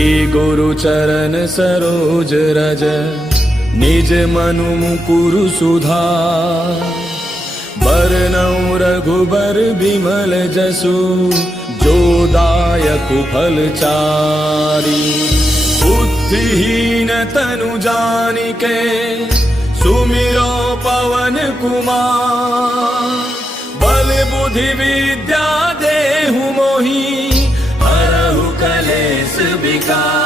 श्री गुरु चरण सरोज रज निज मनु मुकुरु सुधार। बरनउँ रघुबर बिमल जसु जो दायक फलचारी। बुद्धिहीन तनु जानिके सुमिरो पवन कुमार। बल बुद्धि विद्या देहु मोहि हरहु कलेश विकार।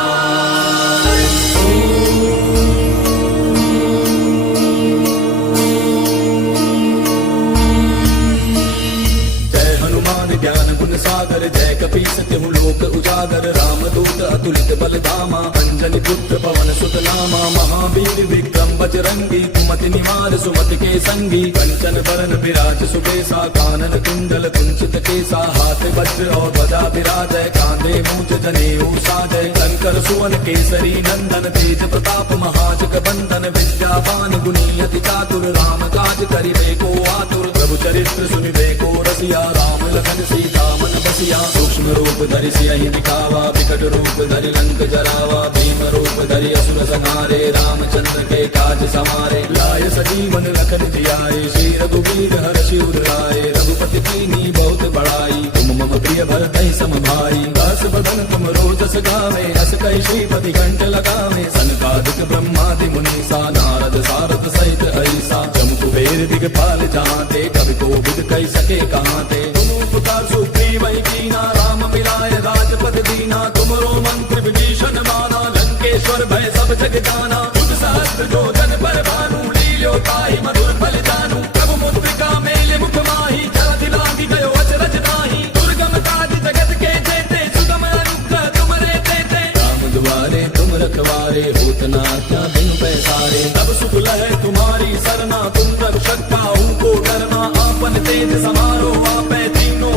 ज्ञान गुण सागर जय कपीस तिहु लोक उजागर। रामदूत अतुलित बल धामा अंजनी पुत्र पवन सुत नामा। महावीर विक्रम बजरंगी कुमति निवार सुमति के संगी। कंचन बरन विराज सुबेसा कानन कुंडल कुंचित केसा। हाथ वज्र और ध्वजा विराजय कांधे मूंज जनेऊ साजय। शंकर सुवन केसरी नंदन तेज प्रताप महाजग बंदन। विद्यावान गुणी अति चातुर राम काज करिबे को आतुर। प्रभु चरित्र सुनिबे को रसिया राम लखन सीता मन बसिया। सूक्ष्म रूप धरि सियहि दिखावा विकट रूप धरि लंक जरावा। भीम रूप धरि असुर संहारे रामचंद्र के काज समारे। लाय सजीवन लखन जियाए श्री रघुवीर हर्षि उर लाए। रघुपति कीन्ही बहुत बड़ाई तुम मम प्रिय भरतहि सम भाई। दास बदन तुम रोजस गावे अस कहि श्रीपति कंठ लगावे। सनकादिक ब्रह्मादि मुनीसा नारद सारद सहित ऐसा। जम कुबेर दिगपाल जहांते कवि कोविद कहि सके कहांते। पुकार सुग्रीव कीना राम मिलाय राजपद दीना। तुमरो मंत्र विभीषण माना लंकेश्वर भय सब जग जाना। युग सहस्त्र जो जन पर भानु लील्यो ताहि मधुर फल जानू। प्रभु मुद्रिका मेले मुख माहि जलधि लांघि गयो अचरज नाही। दुर्गम काज जगत के जेते सुगम अनुग्रह तुमरे तेते। राम दुआरे तुम रखवारे होत न आज्ञा बिनु पैसारे। तब सुख लहै तुम्हारी सरना तुम रक्षक काहू को डरना। आपन तेज समारो आपै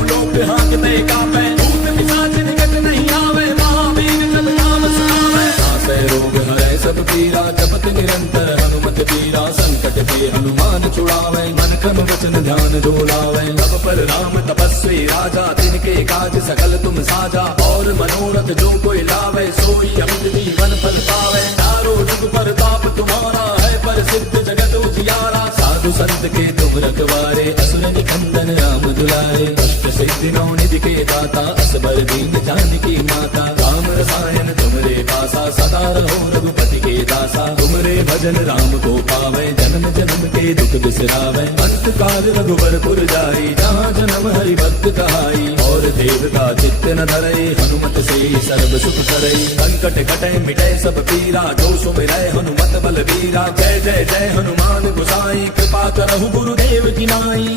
लोक हांकते कांपे। भूत पिशाच निकट नहीं आवे महावीर जब नाम सुनावे। नासै रोग हरै सब पीरा जपत निरंतर हनुमत बीरा। संकट के हनुमान छुड़ावे मन क्रम वचन ध्यान डोलावे। तब पर राम तपस्वी राजा तिनके काज सकल तुम साजा। और मनोरथ जो कोई लावे सोई अमित जीवन फल पावे। चारों जुग परताप तुम्हारा है प्रसिद्ध जगत उजियारा। साधु संत के तुम रखवारे असुर निकंदन राम दुलारे। अष्ट सिद्धि नौ निधि के दाता असबर दीन जानकी माता। राम रसायन तुमरे पासा सदा रहो रघुपति के दासा। तुमरे भजन राम को पावे जन्म जन्म के दुख बिसरावे। अंत काल रघुवर पुर जाई जहाँ जन्म हरि भक्त कहाई। और देवता चित्त न धरई हनुमत से सर्व सुख करई। संकट कटै मिटै सब पीरा जो सुमिरै हनुमत बल बीरा। जय जय जय हनुमान गोसाई कृपा करहु गुरुदेव की नाई।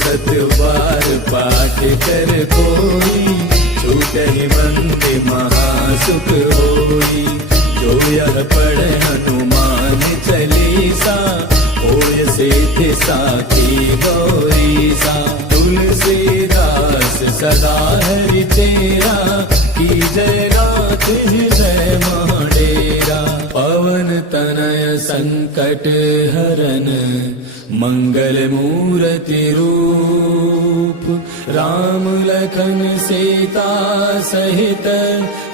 सत्य बार पाठ कर कोई छूटहि बंदे महासुख होई। जो यह पढ़े हनुमान चालीसा होय सिद्धि साखी गौरीसा। तुलसीदास सदा हरि तेरा की जय नाथ हृदय महाडेरा। पवन तनय संकट हरन मंगल मूर्ति रूप। राम लखन सीता सहित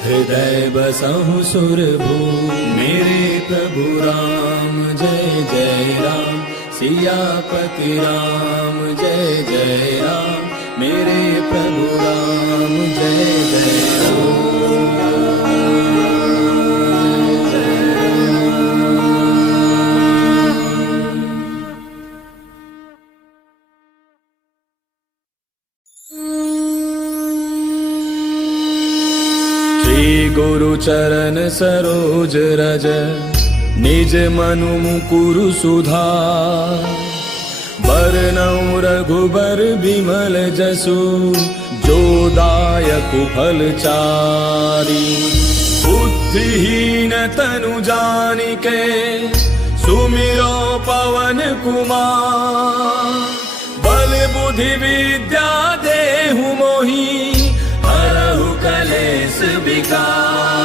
हृदय बसहु सुरभूप। मेरे प्रभु राम जय जय राम सियापति राम जय जय राम। मेरे प्रभु राम जय जय राम। श्री गुरु चरण सरोज रज निज मनु मुकुरु सुधार। बरनउँ रघुबर बिमल जसु जो दायक फलचारी। बुद्धिहीन तनु जानिके सुमिरो पवन कुमार। बल बुद्धि विद्या देहु मोहि हरहु कलेश विकार।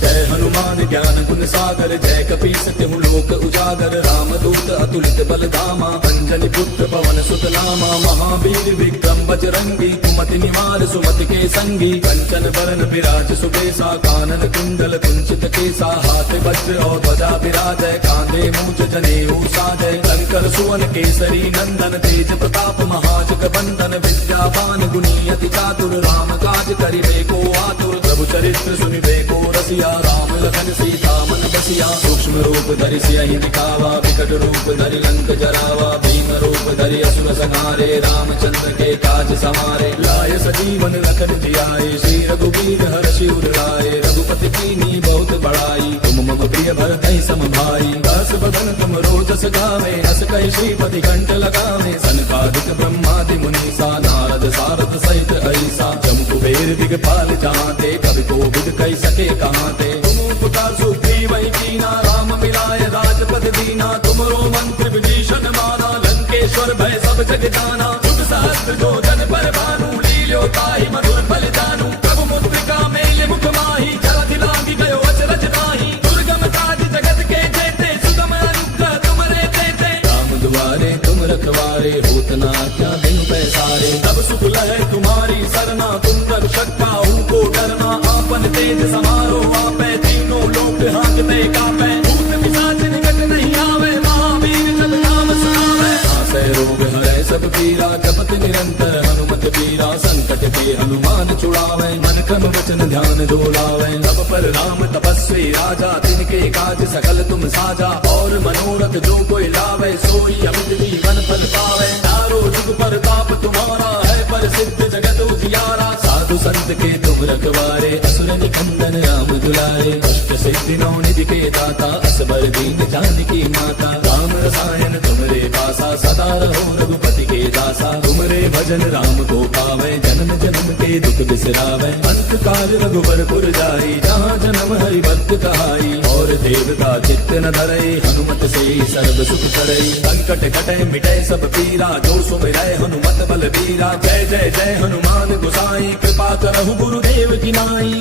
जय हनुमान हनुमान ज्ञान गुण सागर जय कपीस तिहु लोक उजागर रामदूत अतुलित बल धामा अंजनी पुत्र पवन सुत नामा महावीर विक्रम बजरंगी कुमति निवार सुमति के संगी कंचन बरन विराज सुबेसा कानन कुंडल कुंचित केसा हाथ वज्र और ध्वजा विराजय कांधे मूंज जनेऊ साजय शंकर सुवन केसरी नंदन तेज प्रताप महाजग बंदन विद्यावान गुणी अति चातुर राम काज करिबे को आतुर प्रभु चरित्र सुनिबे को रसिया राम लखन सीता मन बसिया सूक्ष्म रूप धरि सियहि दिखावा विकट रूप धरि लंक जरावा भीम रूप धरि असुर संहारे रामचंद्र के काज समारे लाय सजीवन लखन जियाए श्री रघुवीर हर्षि उर लाए रघुपति कीन्ही बहुत बड़ाई तुम मम प्रिय भरतहि सम भाई दास बदन तुम रोजस गावे अस कहि श्रीपति कंठ लगावे सनकादिक ब्रह्मादि मुनीसा नारद सारद सहित ऐसा जम कुबेर दिगपाल जहांते कवि कोविद कहि सके कहांते तुम उपकार सुग्रीव कीना राम मिलाय राजपद दीना तुमरो मंत्र विभीषण माना लंकेश्वर भय सब जग जाना जुग सहस्त्र जो जन पर भानु लील्यो ताहि मधुर फल जानू प्रभु मुद्रिका मेल मुख माही जलधि लांघि गयो अचरज नाही दुर्गम काज जगत के जेते सुगम अनुग्रह तुमरे तेते राम दुआरे तुम रखवारे होत न आज्ञा बिनु पैसारे तब सुख लहै तुम्हारी सरना तुम रक्षक काहू को डरना आपन तेज समारो आपै तीनों लोक हांकते कापै भूत पिशाच निकट नहीं आवे महावीर जब नाम सुनावे नासै रोग हरै सब पीरा जपत निरंतर हनुमत पीरा संकट के हनुमान छुड़ावे मन क्रम वचन ध्यान जो लावे सब पर राम तपस्वी राजा तिनके काज सकल तुम साजा और मनोरथ जो कोई लावे सोई अमित जीवन फल पावे चारों जुग प्रताप तुम्हारा है प्रसिद्ध जगत उजियारा साधु संत के तुम रखवारे असुर निकंदन राम दुलारे अष्ट सिद्धि नौ निधि के दाता असबर दीन जानकी माता राम रसायन तुमरे पासा सदा रहो रघुपति के दासा तुमरे भजन राम को पावे जन्म जन्म के दुख बिसरावे अंत काल रघुबर पुर जाई जहाँ जन्म हरि भक्त कहाई और देवता चित्त न धरई हनुमत से सर्व सुख करई संकट कटै मिटै सब पीरा जो सुमिरै हनुमत बल बीरा जय जय जय हनुमान गोसाई कृपा करहु गुरुदेव की नाई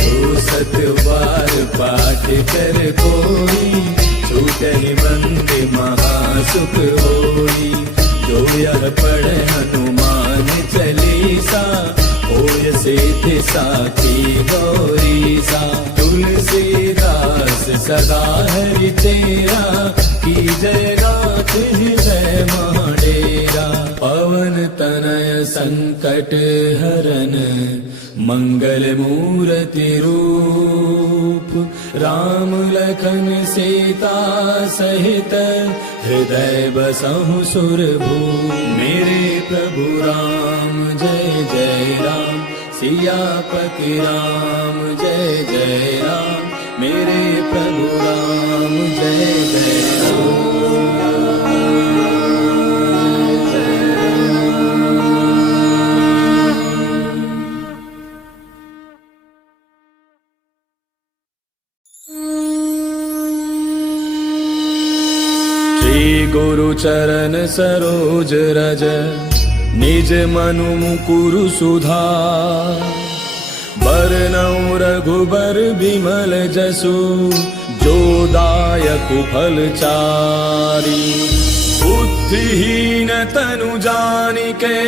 जो सत बार पाठ कर कोई छूटहि बंद महासुख होई जो यह पढ़े हनुमान चालीसा होय सिद्ध साखी गौरीसा तुलसीदास सदा हरि तेरा की जय नाथ हृदय महाडेरा पवन तनय संकट हरन मंगल मूर्ति रूप राम लखन सीता सहित हृदय बसहु सुरभूप मेरे प्रभु राम जय जय राम सियापति राम जय जय राम मेरे प्रभु राम जय जय गुरु चरण सरोज रज निज मनु मुकुरु सुधार बरनउँ रघुबर बिमल जसु जो दायक फल चारि बुद्धिहीन तनु जानिके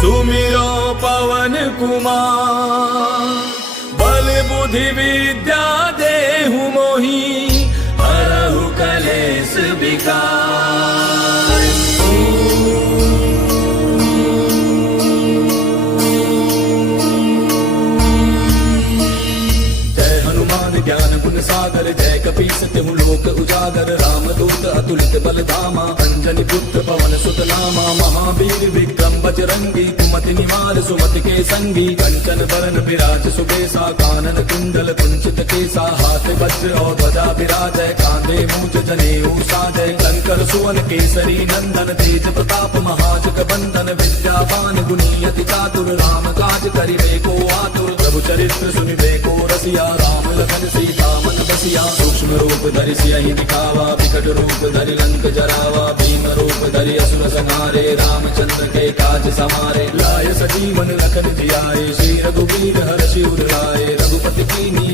सुमिरो पवन कुमार बल बुद्धि विद्या देहु मोहि हरहु कलेश विकार जय हनुमान ज्ञान गुण सागर जय कपीस तिहु लोक उजागर रामदूत अतुलित बल धामा अंजनी पुत्र पवन सुत नामा महावीर विक्रम बजरंगी कुमति निवार सुमति के संगी कंचन बरन विराज सुबेसा कानन कुंडल कुंचित केसा हाथ वज्र और ध्वजा विराजय कांधे मूंज जनेऊ साजय शंकर सुवन केसरी नंदन तेज प्रताप महाजग बंदन विद्यावान गुणी अति चातुर राम काज करिबे को आतुर प्रभु चरित्र सुनिबे को रसिया राम लखन सीता मन बसिया सूक्ष्म रूप धरि सियहि दिखावा विकट रूप धरि लंक जरावा भीम रूप धरि असुर संहारे रामचंद्र के काज समारे लाय सजीवन लखन जियाए श्री रघुवीर हर्षि उर लाए रघुपति कीन्ही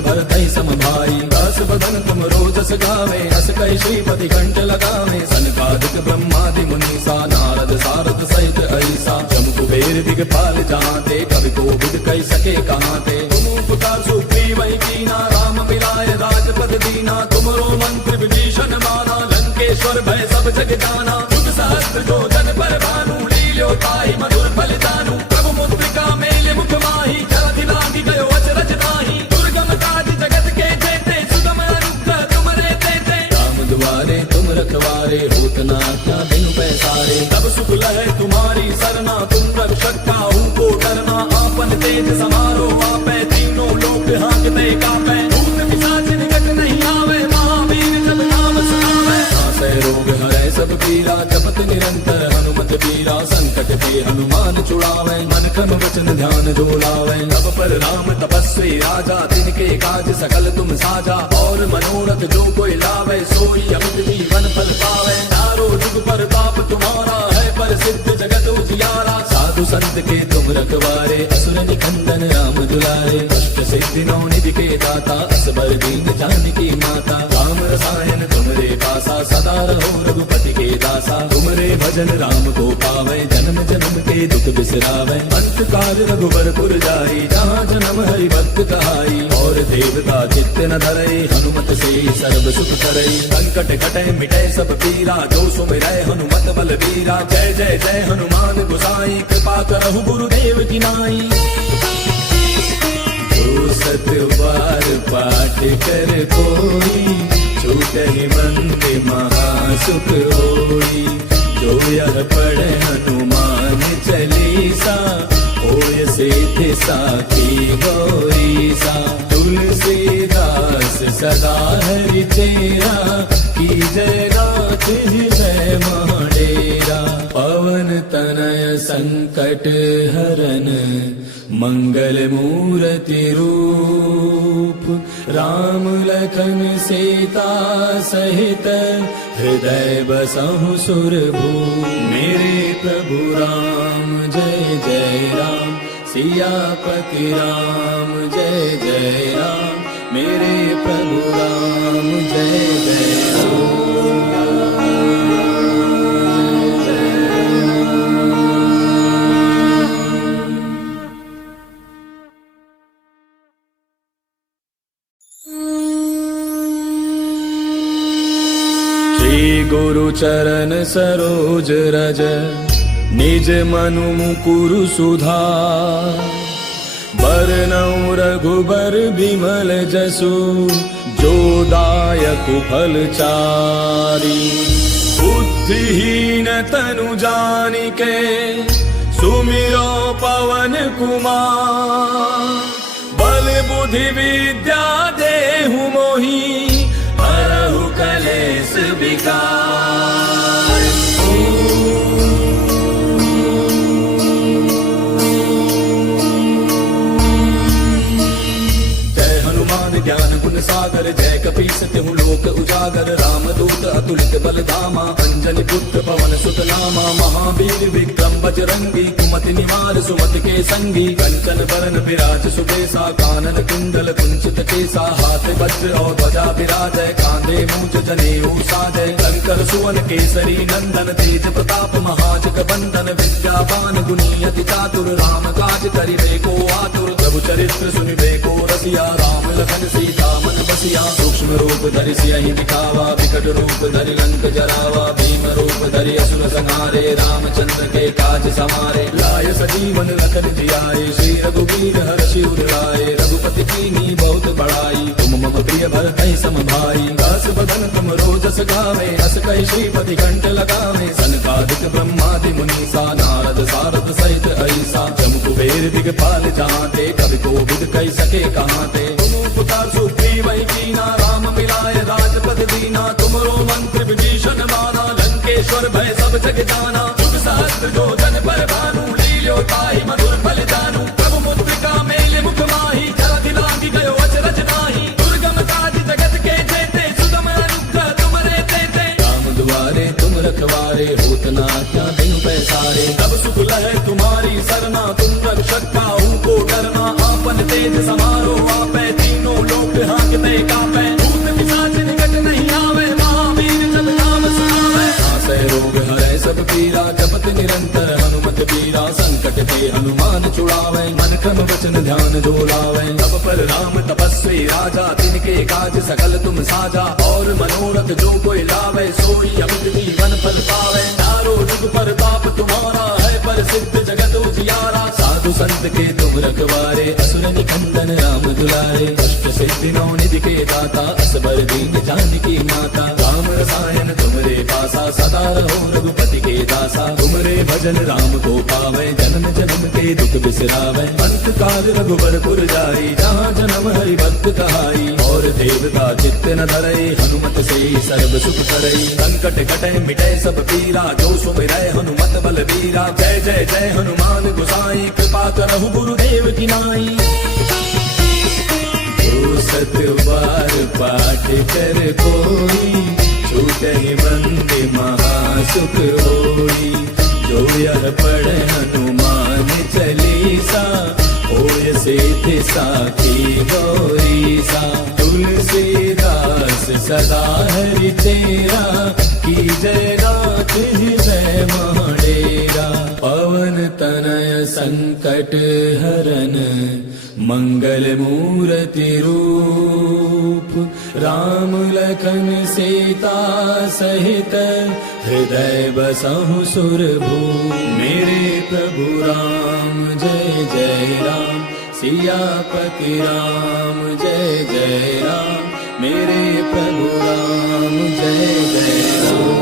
भरतहि समभाई। दास बदन तुम रोजस गावे, अस कहि श्रीपति कंठ लगावे। सनकादिक ब्रह्मादि मुनीसा, नारद सारद सहित ऐसा। जम कुबेर दिगपाल जहांते, कवि कोविद कहि सके कहांते। तुम उपकार सुग्रीव कीना, राम मिलाए राजपद दीना। तुमरो मंत्र विभीषण माना, लंकेश्वर भय सब जग जाना। युग सहस्त्र जो जन पर भानु, लील्यो ताहि मधुर फल जानू। प्रभु मुद्रिका मेले मुख माही, जलधि लागी गयो अचरज ताहि। दुर्गम काज जगत के जेते, सुगम अनुग्रह तुमरे तेते। राम दुआरे तुम रखवारे, होत न आज्ञा बिनु पैसारे। तब सुख लहै तुम्हारी सरना, तुम रक्षक काहू को डरना। आपन तेज समारो आपै, तीनों लोक हांकते कापै। भूत पिशाच निकट नहीं आवे, महावीर जब नाम सुनावे। नासै रोग हरै सब पीरा, जपत निरंतर हनुमत बीरा। संकट के हनुमान छुड़ावे, मन क्रम वचन ध्यान जो लावे। तब पर राम तपस्वी राजा, तिनके काज सकल तुम साजा। और मनोरथ जो कोई लावे, सोई अमित जीवन फल पावे। चारों जुग पर ताप तुम्हारा है, पर सिद्ध जगत उजियारा। साधु संत के तुम रखवारे, असुर निकंदन राम दुलारे। अष्ट सिद्धि नौ निधि के दाता, असबर दीन जानकी माता। राम रसायन तुमरे पासा, सदा रहो रघुपति के दासा। तुमरे भजन राम को पावे, जन्म जन्म के दुख बिसरावे। अंत काल रघुबर पुर जाई, जहाँ जन्म हरि भक्त कहाई। और देवता चित्त न धरई, हनुमत से सर्व सुख करई। संकट कटे मिटे सब पीरा, जो सुमिरै हनुमत बल बीरा। जय जय जय हनुमान गोसाई, कृपा करहु गुरुदेव की नाई। जो सत बार पाठ कर कोई, छूटहि मंद महासुख होई। जो यह पढ़े हनुमान चालीसा, होय सिद्धि साखी गौरीसा। तुलसीदास सदा हरि चेरा, की जय नाथ हृदय महडेरा। पवन तनय संकट हरन, मंगल मूर्ति रूप। राम लखन सीता सहित, हृदय बसहु सुरभूप। मेरे प्रभु राम जय जय राम, सियापति राम जय जय राम। मेरे प्रभु राम जय जय राम। गुरु चरण सरोज रज, निज मनु मुकुरु सुधार। बरनउँ रघुबर बिमल जसु, जो दायक फल चारि। बुद्धिहीन तनु जानिके, सुमिरो पवन कुमार। बल बुद्धि विद्या देहु मोहि, हरहु कलेश विकार। जय हनुमान ज्ञान गुण सागर, जय कपीस तिहु लोक उजागर। रामदूत अतुलित बल धामा, अंजनी पुत्र पवन सुत नामा। महावीर विक्रम बजरंगी, कुमति निवार सुमति के संगी। कंचन बरन विराज सुबेसा, कानन कुंडल कुंचित केसा। हाथ वज्र और ध्वजा विराजय, कांधे मूंज जनेऊ साजय। शंकर सुवन केसरी नंदन, तेज प्रताप महाजग बंदन। विद्यावान गुणी अति चातुर, राम काज करिबे को आतुर। प्रभु चरित्र सुनिबे को रसिया, राम लखन सीता मन बसिया। सूक्ष्म रूप धरि सियहि दिखावा, विकट रूप धरि लंक जरावा। भीम रूप धरि असुर संहारे, रामचंद्र के काज समारे। लाय सजीवन लखन जियाए, श्री रघुवीर हर्षि उर लाए। रघुपति कीन्ही बहुत बड़ाई, तुम मम प्रिय भरतहि सम भाई। दास बदन तुम रोजस गावे, अस कहि श्रीपति कंठ लगावे। सनकादिक ब्रह्मादि मुनीसा, नारद सारद सहित ऐसा। जम कुबेर दिगपाल जहांते, कवि कोविद कहि सके कहांते। तुम उपकार सुग्रीव कीना, राम मिलाए राजपद दीना। तुमरो मंत्र विभीषण माना, लंकेश्वर भय सब जग जाना। युग सहस्त्र जो जन पर भानु, लील्यो ताहि मधुर फल जानू। प्रभु मुद्रिका मेले मुख माही, जलधि लागी गयो अचरज ताहि। दुर्गम काज जगत के जेते, सुगम अनुग्रह तुमरे तेते। राम दुआरे तुम रखवारे, होत न आज्ञा बिनु पैसारे। तब सुख लहै तुम्हारी सरना, तुम रक्षक काहू को डरना। आपन तेज समारो आपै, तीनों लोक छुड़ावे, मन क्रम वचन ध्यान जो लावे। तब पर राम तपस्वी राजा, तिनके काज सकल तुम साजा। और मनोरथ जो कोई लावे, सोई अमित जीवन फल पावे। चारों जुग पर ताप तुम्हारा है, पर सिद्ध जगत उजियारा। साधु संत के तुम रखवारे, असुर निकंदन राम दुलारे। अष्ट सिद्धि नौ निधि के दाता, असबर दीन जानकी माता। राम रसायन तुमरे पासा, सदा रहो रघुपति के दासा। तुमरे भजन राम को पावे, जन्म जन्म के दुख बिसरावे। अंत काल रघुबरपुर जाई, जहाँ जन्म हरि भक्त कहाई। और देवता चित्त न धरई, हनुमत से सर्व सुख करई। संकट कटे मिटे सब पीरा, जो सुमिरै हनुमत बलबीरा। जय जय जय हनुमान गोसाई, कृपा करहु गुरुदेव की नाई। जो सत बार पाठ कर कोई, छूटहि बंदे महासुख होई। जो यह पढ़े हनुमान चालीसा, होय सिद्धि साखी गौरीसा। तुलसीदास सदा हरि तेरा, की जय नाथ हृदय महडेरा। पवन तनय संकट हरन, मंगल मूर्ति रूप। राम लखन सीता सहित, हृदय बसहु सुरभूप। मेरे प्रभु राम जय जय राम, सियापति राम जय जय राम। मेरे प्रभु राम जय जय राम।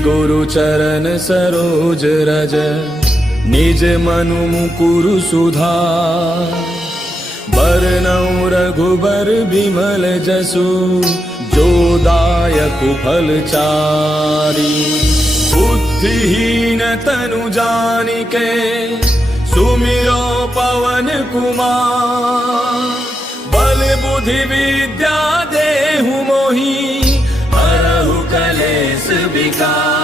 गुरु चरण सरोज रज, निज मनु मुकुरु सुधार। बरनउँ रघुबर बिमल जसु, जो दायक फल चारि। बुद्धिहीन तनु जानिके, सुमिरो पवन कुमार। बल बुद्धि विद्या देहु मोहि, हरहु कलेश विकार।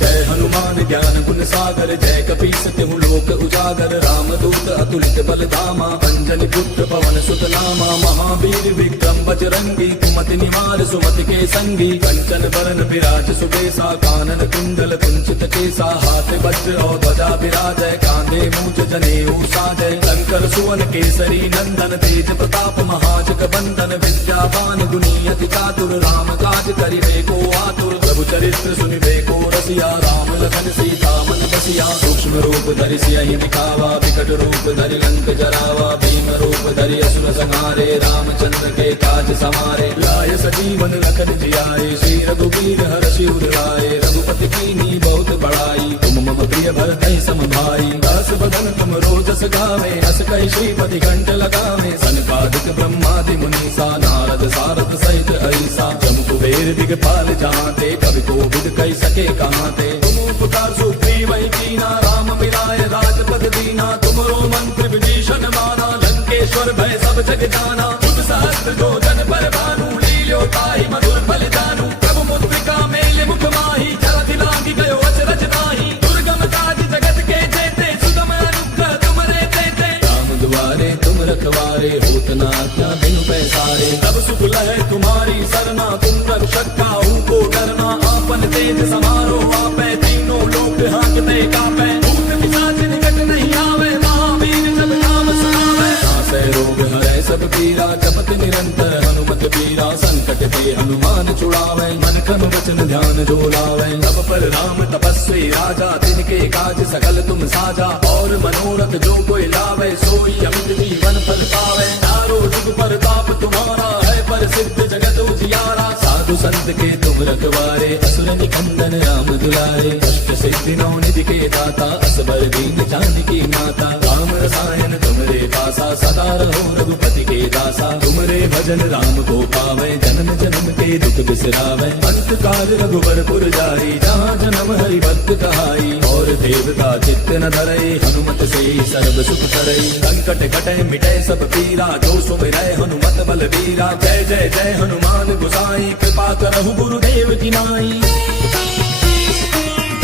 जय हनुमान ज्ञान गुण सागर, जय कपीस तिहु लोक उजागर। राम दूत अतुलित बल धामा, अंजनी पुत्र पवन सुत नामा। महावीर विक्रम बजरंगी, कुमति निवार सुमति के संगी। कंचन बरन विराज सुबेसा, कानन कुंडल कुंचित केसा। हाथ वज्र और ध्वजा विराजय, कांधे मूंज जनेऊ साजय। शंकर सुवन केसरी नंदन, तेज प्रताप महाजग बंदन। विद्यावान गुणी अति चातुर, राम काज करिबे को आतुर। प्रभु चरित्र सुनिबे को रसिया, राम लखन सीता मन बसिया। सूक्ष्म रूप धरि सियहि दिखावा, विकट रूप धरि लंक जरावा। भीम रूप धरि असुर संहारे, रामचंद्र के काज समारे। लाय सजीवन लखन जियाए, श्री रघुबीर हरषि उर लाए। रघुपति कीन्ही बहुत बड़ाई, तुम मम प्रिय भरतहि सम भाई। दास बदन तुम रोजस गावे, अस कहि श्रीपति कंठ लगावे। सनकादिक ब्रह्मादि मुनीसा, नारद सारद सहित अहिसा। जम कुबेर दिगपाल जहाते, कवि कोविद कहि सके कहाते। तुम उपकार सुग्रीव ही कीना, राम मिलाए राजपद दीना। तुमरो मंत्र विभीषण माना, लंकेश्वर भय सब जग जाना। तुम सहस्त्र जो जन पर भानु, लील्यो ताहि मधुर फल जानू। प्रभु मुद्रिका मेले मुख माही, जलधि लांघि गयो अचरज नाहि। दुर्गम काज जगत के जेते, सुगम अनुग्रह तुमरे तेते। राम दुआरे तुम रखवारे, होत न आज्ञा बिनु पैसारे। तब सुख लहै तुम्हारी सरना, तुम रक्षक काहू को डरना। आपन तेज समारो आपै, तीनों लोक हांकते कापै। भूत पिशाच निकट नहीं आवे, महावीर जब नाम सुनावे। नासै रोग हरै सब पीरा, जपत निरंतर हनुमत पीरा। संकट ते हनुमान छुड़ावे, मन क्रम वचन ध्यान जो लावे। तब पर राम तपस्वी राजा, तिनके काज सकल तुम साजा। और मनोरथ जो कोई लावे, सोई अमित जीवन फल पावे। चारों जुग पर ताप तुम्हारा है, पर सिद्ध जगत उजियारा। साधु संत के तुम रखवारे, असुर निकंदन राम दुलारे। अष्ट सिद्धि नौ निधि के दाता, असबर दीन जानकी माता। राम रसायन तुमरे पासा, सदा रहो रघुपति के दासा। तुमरे भजन राम को पावे, जन्म जन्म के दुख बिसरावे। अंत काल रघुबर पुर जाई, जहाँ जन्म हरि भक्त कहाई। और देवता चित्त न धरई, हनुमत से सर्व सुख करई। संकट कटे मिटे सब पीरा, जो सुमिरै हनुमत बल बीरा। जय जय जय हनुमान गोसाई, कृपा करहु गुरुदेव की नाई।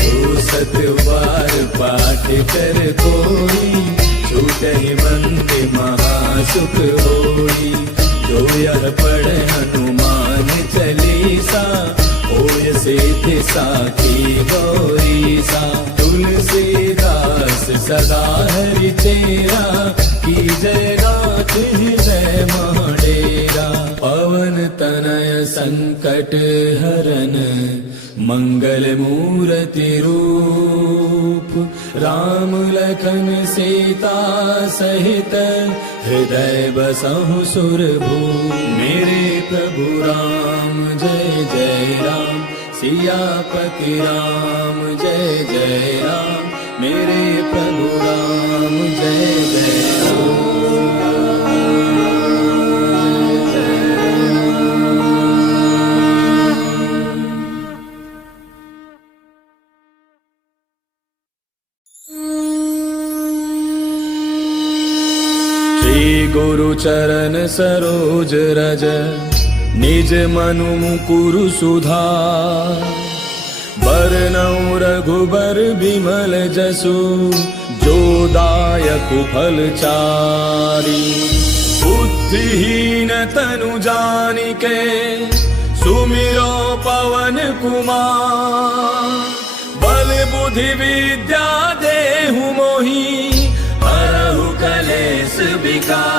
जो सत बार पाठ कर कोई, छूटहि बंदे महासुख होई। जो यह पढ़े हनुमान चालीसा, होय सिद्धि साखी गौरीसा। तुलसीदास सदा हरि चेरा, की जय नाथ हृदय महडेरा। पवन तनय संकट हरन, मंगल मूर्ति रूप। राम लखन सीता सहित, हृदय बसहु सुरभूप। मेरे प्रभु राम जय जय राम, सियापति राम जय जय राम। मेरे प्रभु राम जय जय राम। गुरु चरण सरोज रज, निज मनु मुकुरु सुधार। बरनउँ रघुबर बिमल जसु, जो दायक फल चारि। बुद्धिहीन तनु जानिके, सुमिरो पवन कुमार। बल बुद्धि विद्या देहु मोहि, हरहु कलेश विकार।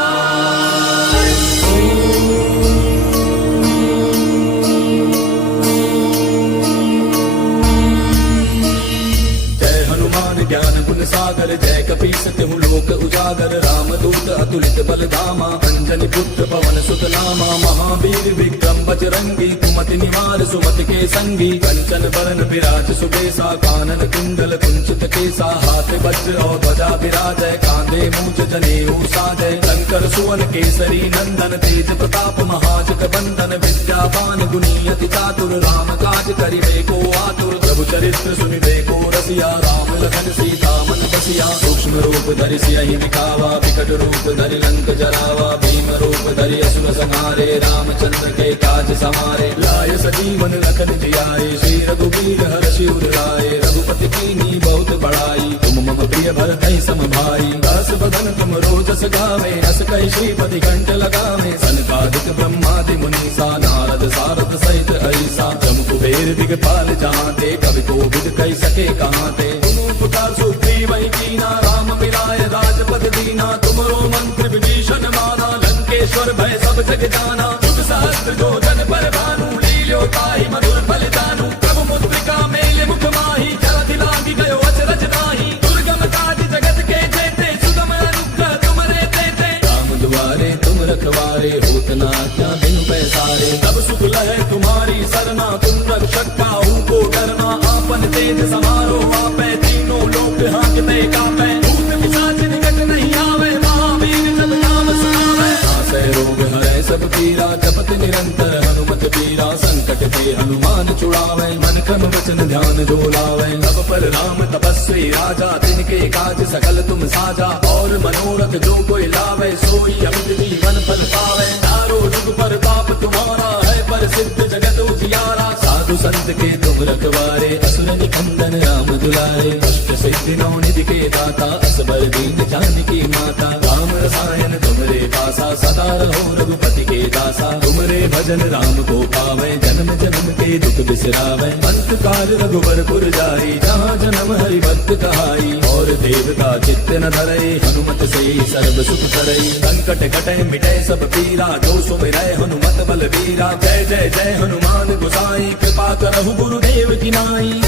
जय हनुमान ज्ञान गुण सागर, जय कपीस तिहु लोक उजागर। रामदूत अतुलित बल धामा, अंजनी पुत्र पवन सुत नामा। महावीर विक्रम बजरंगी, कुमति निवार सुमति के संगी। कंचन बरन विराज सुबेसा, कानन कुंडल कुंचित केसा। हाथ वज्र और ध्वजा विराजय, कांधे मूंज जनेऊ साजय। शंकर सुवन केसरी नंदन, तेज प्रताप महाजग बंदन। विद्यावान गुणी अति चातुर, राम काज करिबे को आतुर। प्रभु चरित्र सुनिबे को रसिया, राम लखन सीता मन बसिया। सूक्ष्म रूप धरि सियहि दिखावा, विकट रूप धरि लंक जरावा। भीम रूप धरि असुर संहारे, रामचंद्र के काज समारे। लाय सजीवन लखन जियाए, श्री रघुबीर हरषि उर लाए। रघुपति कीन्ही बहुत बड़ाई, तुम मम प्रिय भरतहि सम भाई। दास बदन तुम रोजस गावे, अस कहि श्रीपति कंठ लगावे। सनकादिक ब्रह्मादि मुनीसा, नारद सारद सहित ऐसा। जम कुबेर दिगपाल जहांते, कवि कोविद कहि सके कहांते। तुम उपकार सुग्रीवहि कीना, राम मिलाय राजपद दीना। तुमरो मंत्र विभीषण माना, लंकेश्वर भय सब जग जाना। युग सहस्त्र जो जन पर भानु, लील्यो ताहि मधुर फल जानू। प्रभु मुद्रिका मेल मुख माहि, जलधि लांघि गयो अचरज नाहि। दुर्गम काज जगत के जेते, सुगम अनुग्रह तुमरे तेते। राम दुआरे तुम रखवारे, होत न आज्ञा बिनु पैसारे। तब सुख लहै तुम्हारी सरना, तुम रक्षक काहू को डरना। आपन तेज समारो आपै, तीनों लोक हांकते कापै। भूत पिशाच निकट नहीं आवे, महावीर जब नाम सुनावे। नासै रोग हरै सब पीरा, जपत निरंतर हनुमत पीरा। संकट ते हनुमान छुड़ावे, मन क्रम वचन ध्यान जो लावे। सब पर राम तपस्वी राजा, तिनके काज सकल तुम साजा। और मनोरथ जो कोई लावे, सोई अमित जीवन फल पावे। चारों जुग पर ताप तुम्हारा है, प्रसिद्ध जगत उजियारा। साधु संत के तुम रखवारे, असुर निकंदन राम दुलारे। अष्ट सिद्धि नौ निधि के दाता, असबर दीन जानकी माता। राम रसायन तुमरे पासा, सदा रहो रघुपति के दासा। तुमरे भजन राम को पावे, जन्म जन्म के दुख बिसरावे। अंत काल रघुबर पुर जाई, जहाँ जन्म हरि भक्त कहाई। और देवता चित्त न धरई, हनुमत से सर्व सुख करई। संकट कटे मिटे सब पीरा, जो सुमिरै हनुमत बल बीरा। जय जय जय हनुमान गोसाई, कृपा करहु गुरुदेव की नाई।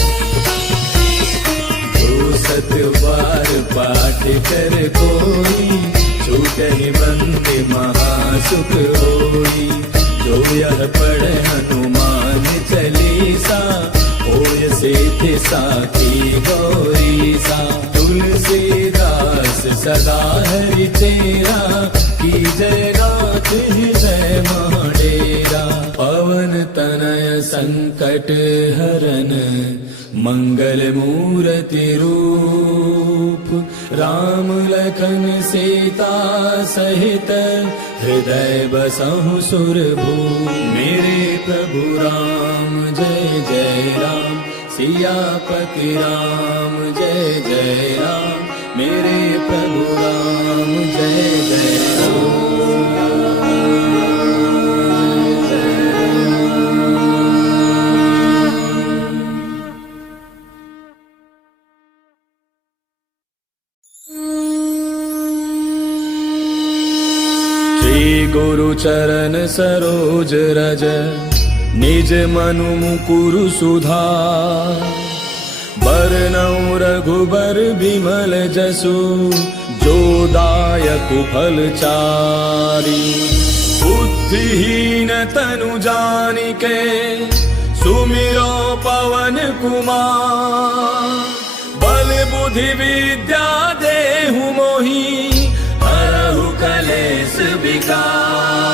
जो सत बार पाठ कर कोई, छूटहि बंदे महासुख होई। जो यह पढ़े हनुमान से थे साथी गौरी सा। तुलसीदास सदा हरि तेरा, की जय गाथ हृदय महाडेरा। पवन तनय संकट हरन, मंगल मूर्ति रूप। राम लखन सीता सहित, हृदय बसहु सुरभूप। मेरे प्रभु राम जय जय राम, सियापति राम जय जय राम। मेरे प्रभु राम जय जय राम। गुरु चरण सरोज रज, निज मनु मुकुरु सुधार। बरनउँ रघुबर बिमल जसु, जो दायक फल चारि। बुद्धिहीन तनु जानिके, सुमिरो पवन कुमार। बल बुद्धि विद्या देहु मोहि, हरहु कलेश विकार।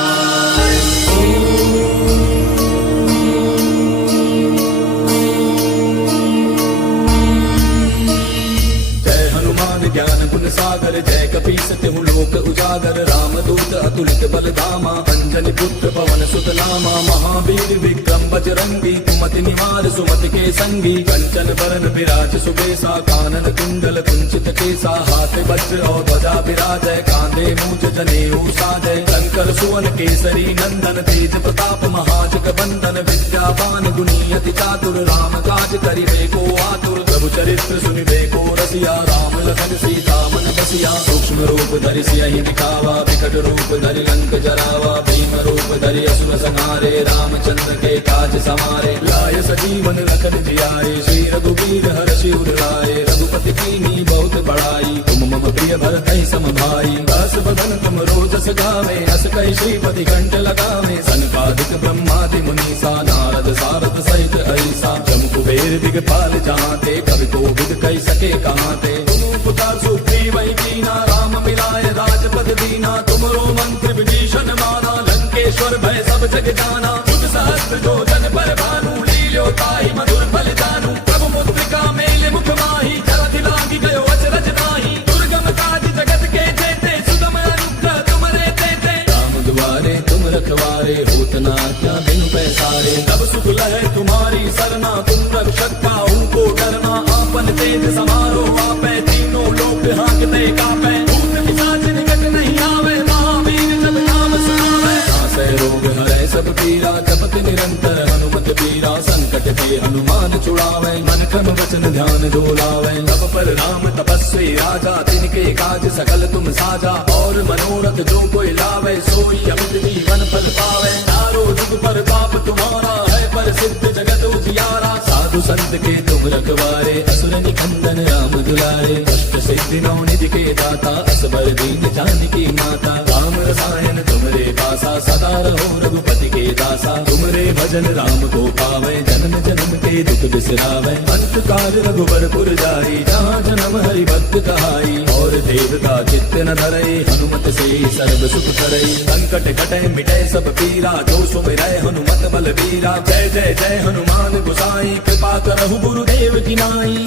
जय हनुमान ज्ञान गुण सागर, जय कपीस तिहु लोक उजागर। रामदूत अतुलित बल धामा, अंजनी पुत्र पवन सुत नामा। महावीर विक्रम बजरंगी, कुमति निवार सुमति के संगी। कंचन बरन विराज सुबेसा, कानन कुंडल कुंचित केसा। हाथ वज्र और ध्वजा विराजय, कांधे मूज जनेऊ साजय। शंकर सुवन केसरी नंदन, तेज प्रताप महाजग बंदन। विद्यावान गुणी अति चातुर, राम काज करिबे को आतुर। प्रभु चरित्र सुनिबे को रसिया, राम लखन सीता मन बसिया। सूक्ष्म रूप धरि सियहि दिखावा, विकट रूप धरि लंक जरावा। भीम रूप धरि असुर संहारे, रामचंद्र के काज समारे। लाय सजीवन लखन जियाए, श्री रघुवीर हर्षि उर लाए। रघुपति कीन्ही बहुत बड़ाई, तुम मम प्रिय भरतहि सम भाई। दास बदन तुम रोजस गावे, अस कहि श्रीपति कंठ लगावे। सनकादिक ब्रह्मादि मुनीसा, नारद सारद सहित ऐसा। जम कुबेर दिगपाल जहाते, कवि कोविद कहि सके कहाते। तुम उपकार सुग्रीव ही कीना, राम मिलाए राजपद दीना। तुमरो मंत्र विभीषण माना, लंकेश्वर भय सब जग जाना। बुध सहस्त्र जो जन पर भानु, लील्यो ताहि मधुर फल जानू। प्रभु मुद्रिका मेले मुख माहि, जलधि लांघि गयो अचरज नाहि। दुर्गम काज जगत के जेते, सुगम अनुग्रह तुमरे तेते। राम दुआरे तुम रखवारे, होत न आज्ञा बिनु पैसारे। तब सुख लहै तुम्हारी सरना, तुम रक्षक काहू को डरना। आपन तेज समारो आपै, तीनों लोक हांकते कापै। भूत पिशाच निकट नहीं आवे, महावीर जब नाम सुनावे। नासै रोग हरै सब पीरा, जपत निरंतर हनुमत बीरा। संकट के हनुमान छुड़ावे, मन क्रम वचन ध्यान डोलावे। तब पर राम तपस्वी राजा, तिनके काज सकल तुम साजा। और मनोरथ जो कोई लावे, सोई अमित जीवन फल पावे। चारों जुग पर पाप तुम्हारा है, पर सिद्ध जगत उजियारा। साधु संत के तुम रखवारे, असुर निकंदन राम दुलारे। अष्ट सिद्धि नौ निधि के दाता, असबर दीन जानकी माता। राम रसायन तुमरे पासा, सदा रहो रघुपति के दासा। तुमरे भजन राम को पावे, जन्म जन्म के दुख बिसरावे। अंत काल रघुबर पुर जाई, जहाँ जन्म हरि भक्त कहाई। और देवता चित्त न धरई, हनुमत से सर्व सुख करई। संकट कटै मिटै सब पीरा, जो सुमिरै हनुमत बल बीरा। जय जय जय हनुमान गोसाई, कृपा करहु गुरुदेव की नाई।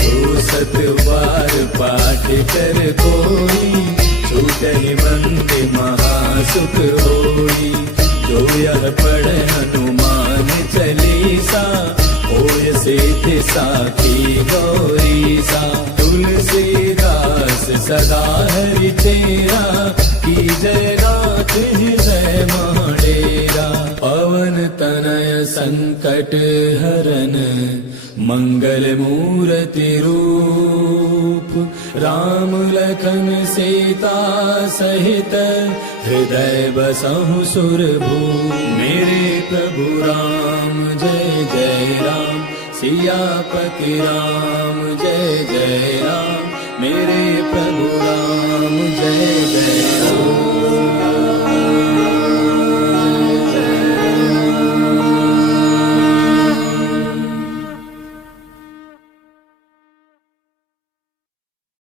जो सत बार पाठ कर कोई, छूटहि बंदे महासुख होई। जो यह पढ़े हनुमान चालीसा, होय सिद्धि साखी गौरी सा। तुलसीदास सदा हरि तेरा, की जय गाथ हृदय महाडेरा। पवन तनय संकट हरन, मंगल मूर्ति रूप। राम लखन सीता सहित, हृदय बसहु सुरभूप। मेरे प्रभु राम जय जय राम, सियापति राम जय जय राम। मेरे प्रभु राम जय